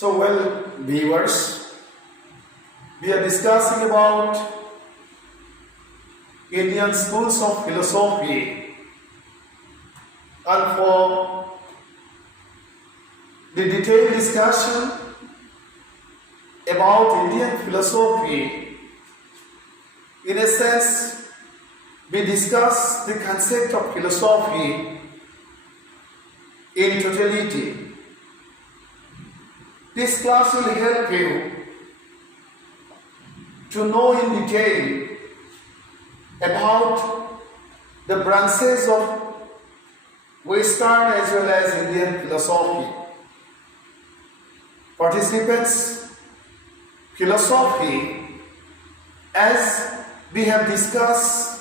Viewers, we are discussing about Indian schools of philosophy, and for the detailed discussion about Indian philosophy, in a sense, we discuss the concept of philosophy in totality. This class will help you to know in detail about the branches of Western as well as Indian philosophy. Participants, philosophy, as we have discussed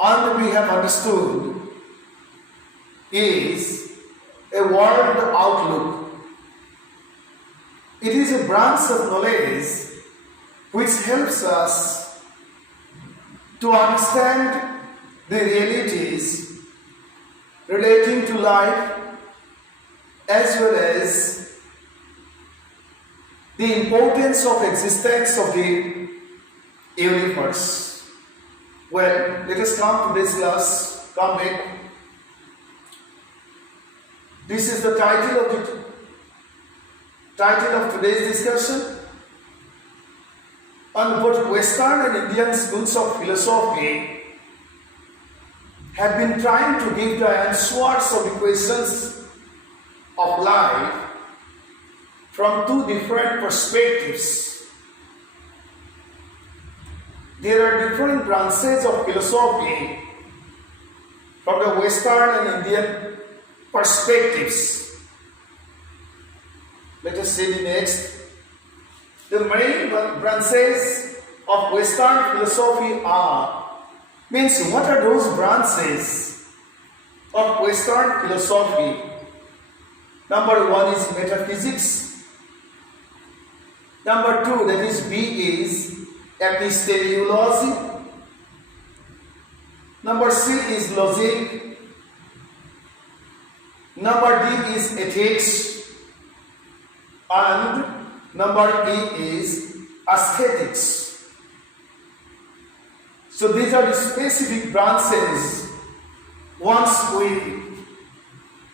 and we have understood, is a world outlook. It is a branch of knowledge which helps us to understand the realities relating to life as well as the importance of existence of the universe. Well, let us come to this class. Come back. This is the title of today's discussion. On both Western and Indian schools of philosophy have been trying to give the answers of the questions of life from two different perspectives. There are different branches of philosophy from the Western and Indian perspectives. Let us see the next. The main branches of Western philosophy means what are those branches of Western philosophy? Number one is metaphysics. Number two, that is B, is epistemology. Number C is logic. Number D is ethics. And number E is aesthetics. So these are the specific branches. Once we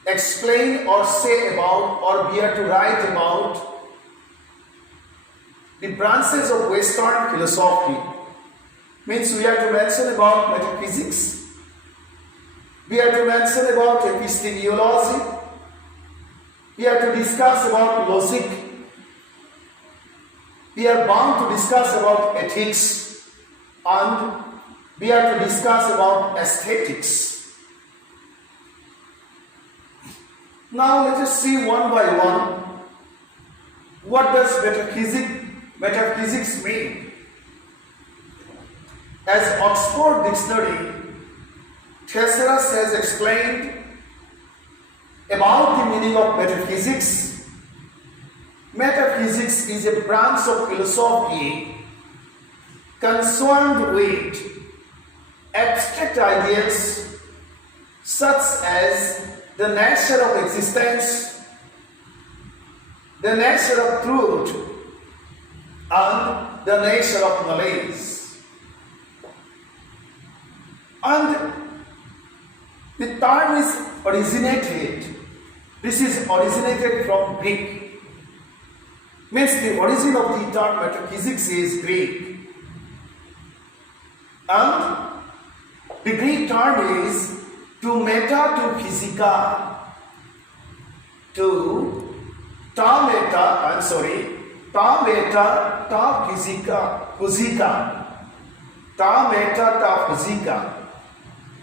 explain or say about, or we are to write about the branches of Western philosophy, means we are to mention about metaphysics, we are to mention about epistemology, we are to discuss about logic, we are bound to discuss about ethics, and we are to discuss about aesthetics. Now let us see one by one, what does metaphysics mean? As Oxford Dictionary, Thesaurus has explained about the meaning of metaphysics. Metaphysics is a branch of philosophy concerned with abstract ideas such as the nature of existence, the nature of truth, and the nature of knowledge. And the term is originated. This is originated from Greek. Means the origin of the term metaphysics is Greek. And the Greek term is to meta to physica. To ta meta ta physica. Ta meta ta physica.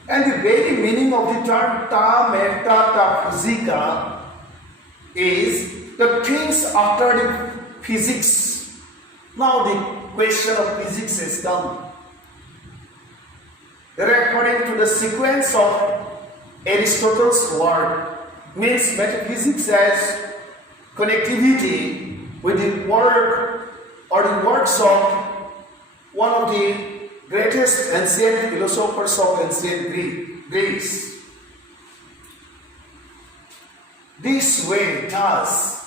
And the very meaning of the term ta meta ta physica is the things after the physics. Now the question of physics has come. According to the sequence of Aristotle's work, means metaphysics as connectivity with the work or the works of one of the greatest ancient philosophers of ancient Greece. This way, thus,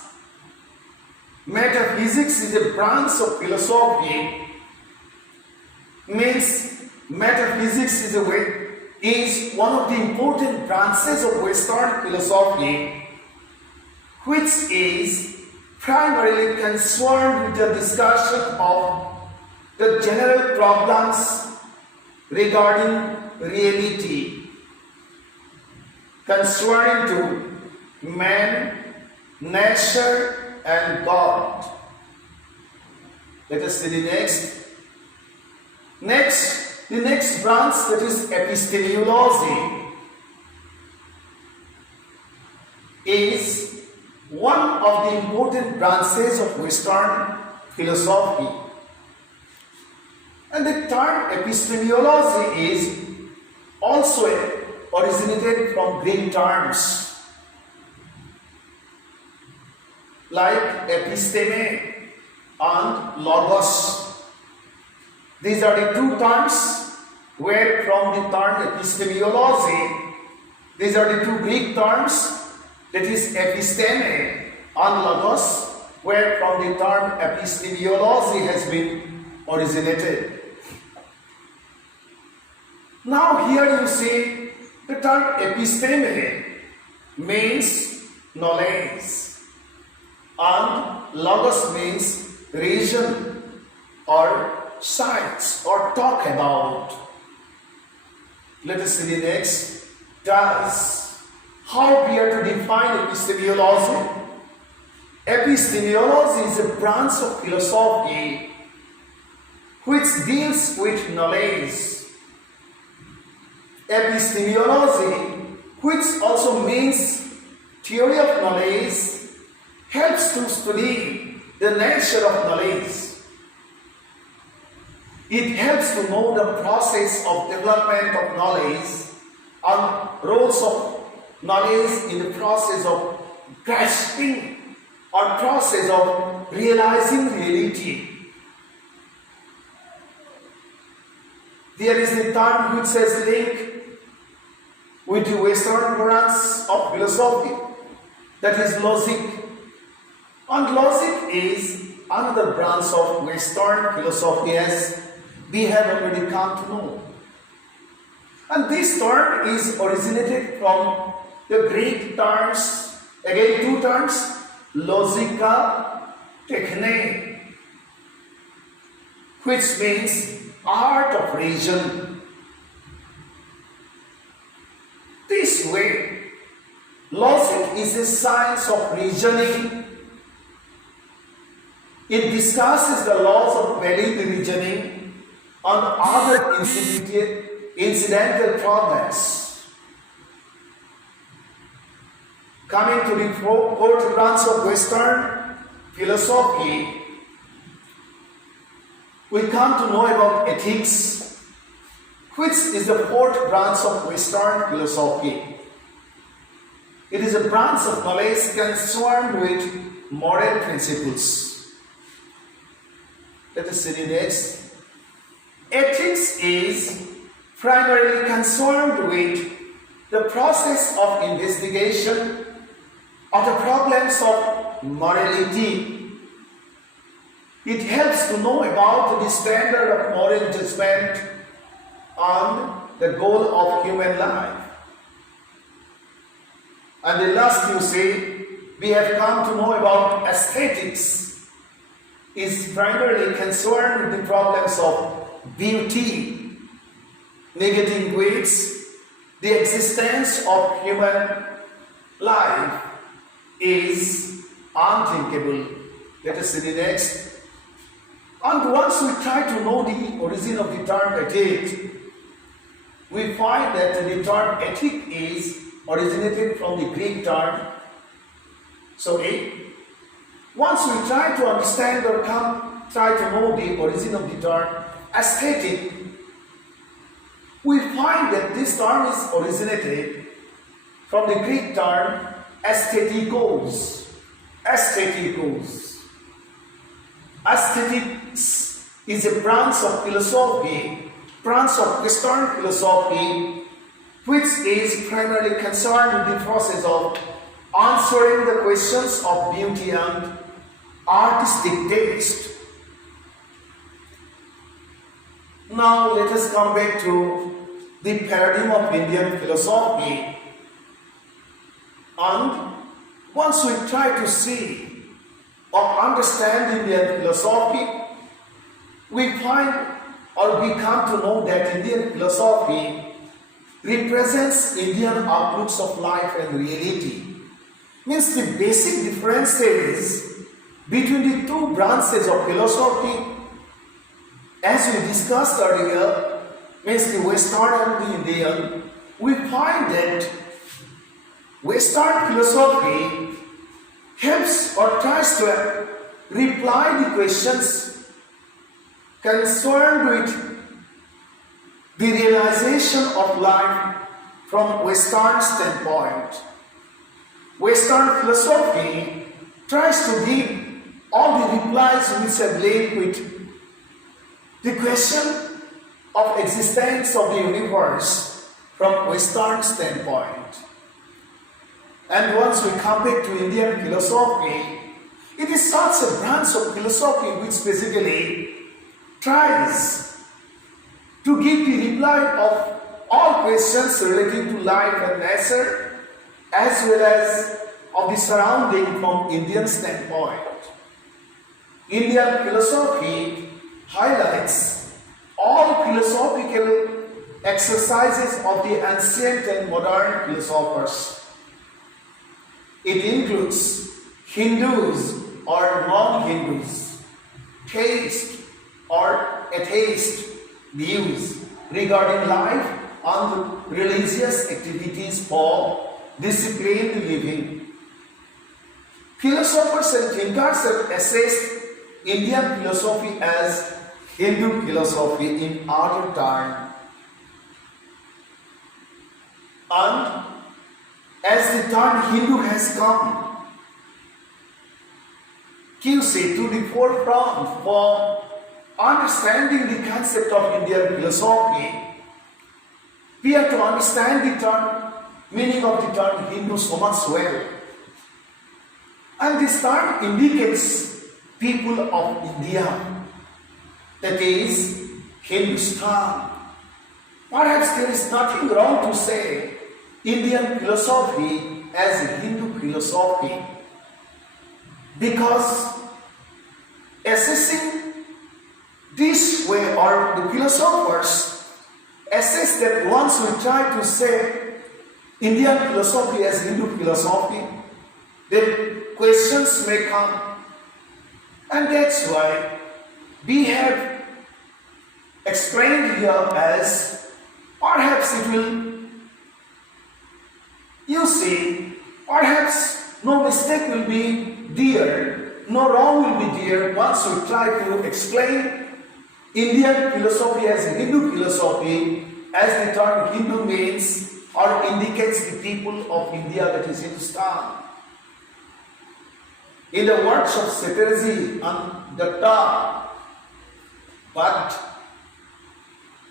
metaphysics is a branch of philosophy, means metaphysics is one of the important branches of Western philosophy, which is primarily concerned with the discussion of the general problems regarding reality, concerning to man, nature, and God. Let us see the the next branch, that is epistemology, is one of the important branches of Western philosophy. And the term epistemology is also originated from Greek terms like episteme and logos. These are the two terms where from the term epistemology. These are the two Greek terms, that is episteme and logos, where from the term epistemology has been originated. Now here you see the term episteme means knowledge and logos means reason or science or talk about. Let us see the next. How we are to define epistemology? Epistemology is a branch of philosophy which deals with knowledge. Epistemology, which also means theory of knowledge, helps to study the nature of knowledge. It helps to know the process of development of knowledge and roles of knowledge in the process of grasping or process of realizing reality. There is the term which says link with the Western branch of philosophy, that is logic. And logic is another branch of Western philosophy, as we have already come to know. And this term is originated from the Greek terms, again two terms, logica, techne, which means art of reason. This way, logic is a science of reasoning. It discusses the laws of valid reasoning and other incidental problems. Coming to the fourth branch of Western philosophy, we come to know about ethics, which is the fourth branch of Western philosophy. It is a branch of knowledge concerned with moral principles. Let us see the next. Ethics is primarily concerned with the process of investigation of the problems of morality. It helps to know about the standard of moral judgment and the goal of human life. And the last you see, we have come to know about aesthetics. Is primarily concerned with the problems of beauty, negating which the existence of human life is unthinkable. Let us see the next. And once we try to know the origin of the term ethic, we find that the term ethic is originated from the Greek term. So once we try to understand or try to know the origin of the term aesthetic, we find that this term is originated from the Greek term aesthetikos. Aesthetikos. Aesthetics is a branch of philosophy, branch of Western philosophy, which is primarily concerned with the process of answering the questions of beauty and artistic taste. Now let us come back to the paradigm of Indian philosophy, and once we try to see or understand Indian philosophy, we find or we come to know that Indian philosophy represents Indian outlooks of life and reality. Means the basic difference is between the two branches of philosophy, as we discussed earlier, means the Western and the Indian. We find that Western philosophy helps or tries to reply the questions concerned with the realization of life from Western standpoint. Western philosophy tries to give all the replies which are linked with the question of existence of the universe from Western standpoint. And once we come back to Indian philosophy, it is such a branch of philosophy which basically tries to give the reply of all questions relating to life and nature, as well as of the surrounding from Indian standpoint. Indian philosophy highlights all philosophical exercises of the ancient and modern philosophers. It includes Hindus or non-Hindus, theist or atheist views regarding life and religious activities for disciplined living. Philosophers and thinkers have assessed Indian philosophy as Hindu philosophy in our time. And as the term Hindu has come, QC to the forefront for understanding the concept of Indian philosophy, we have to understand the term, meaning of the term Hindu so much well. And this term indicates people of India, that is Hindustan. Perhaps there is nothing wrong to say Indian philosophy as Hindu philosophy, because assessing this way, or the philosophers assess that once we try to say Indian philosophy as Hindu philosophy, then questions may come, and that's why we have explained here as perhaps it will, you see, perhaps no mistake will be there, no wrong will be there once we try to explain Indian philosophy as Hindu philosophy, as the term Hindu means or indicates the people of India, that is Hindustan. In the words of Satyarji and Datta, but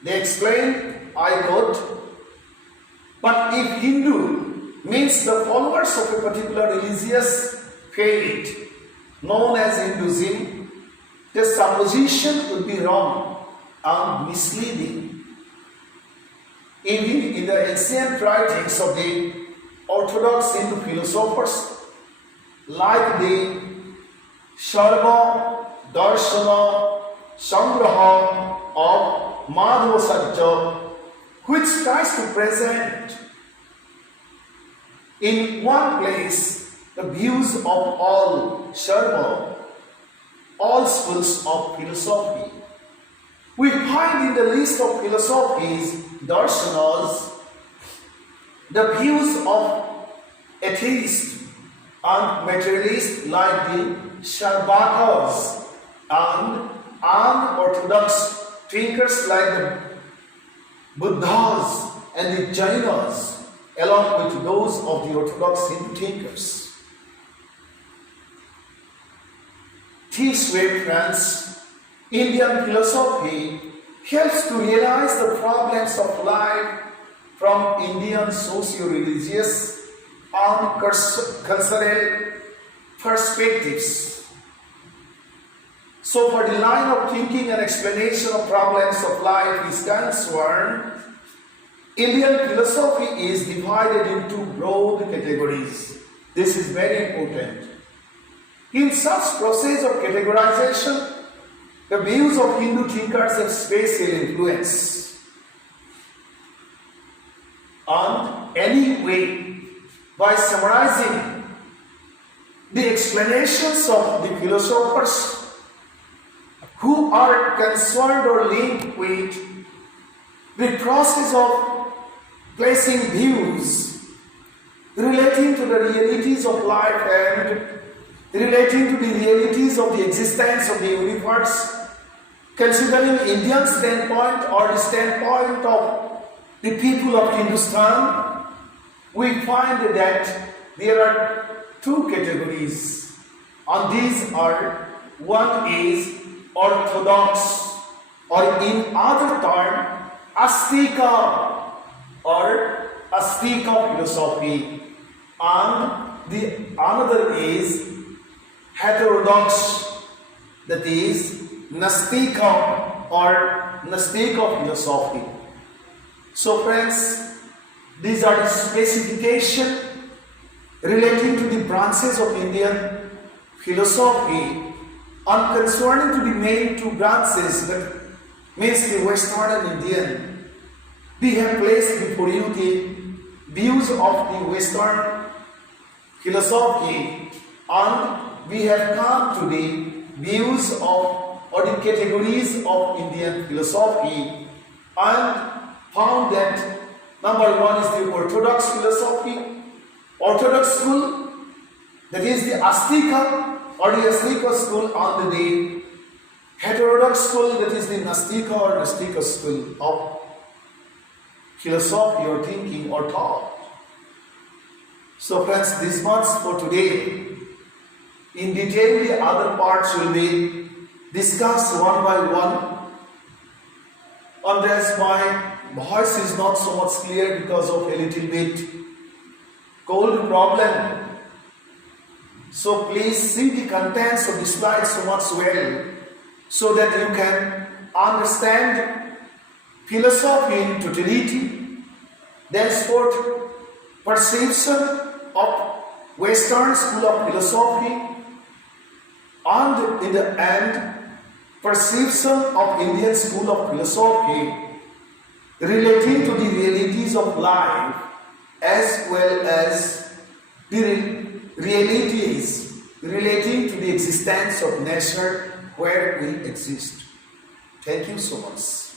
they explain, I quote, but if Hindu means the followers of a particular religious faith known as Hinduism, the supposition would be wrong and misleading. Even in the ancient writings of the Orthodox Hindu philosophers, like the Sarva Darshana Sangraha of Madhavasajja, which tries to present in one place the views of all Sarva, all schools of philosophy. We find in the list of philosophies, darshanas, the views of atheists and materialists like the Sharvakas and unorthodox thinkers like the Buddhas and the Jainas, along with those of the orthodox Hindu thinkers. This way, friends, Indian philosophy helps to realize the problems of life from Indian socio-religious and cultural perspectives. So for the line of thinking and explanation of problems of life is concerned, Indian philosophy is divided into broad categories. This is very important. In such process of categorization, the views of Hindu thinkers have special influence. And anyway, by summarizing the explanations of the philosophers who are concerned or linked with the process of placing views relating to the realities of life and relating to the realities of the existence of the universe, considering Indian standpoint or the standpoint of the people of Hindustan, we find that there are two categories, and these are, one is orthodox, or in other term, Astika or Astika philosophy, and the another is heterodox, that is Nastika or Nastika philosophy. So friends, these are the specification relating to the branches of Indian philosophy and concerning to the main two branches, that means the Western and Indian. We have placed before you the views of the Western philosophy, and we have come to the views of or the categories of Indian philosophy, and found that number one is the orthodox philosophy, orthodox school, that is the Astika or the Astika school, and the heterodox school, that is the Nastika or Nastika school of philosophy or thinking or thought. So friends, this much for today. In detail, the other parts will be discussed one by one. And as my voice is not so much clear because of a little bit cold problem, so please see the contents of the slides so much well, so that you can understand philosophy in totality, thenceforth perception of Western school of philosophy, and in the end perception of Indian school of philosophy relating to the realities of life as well as the realities relating to the existence of nature where we exist. Thank you so much.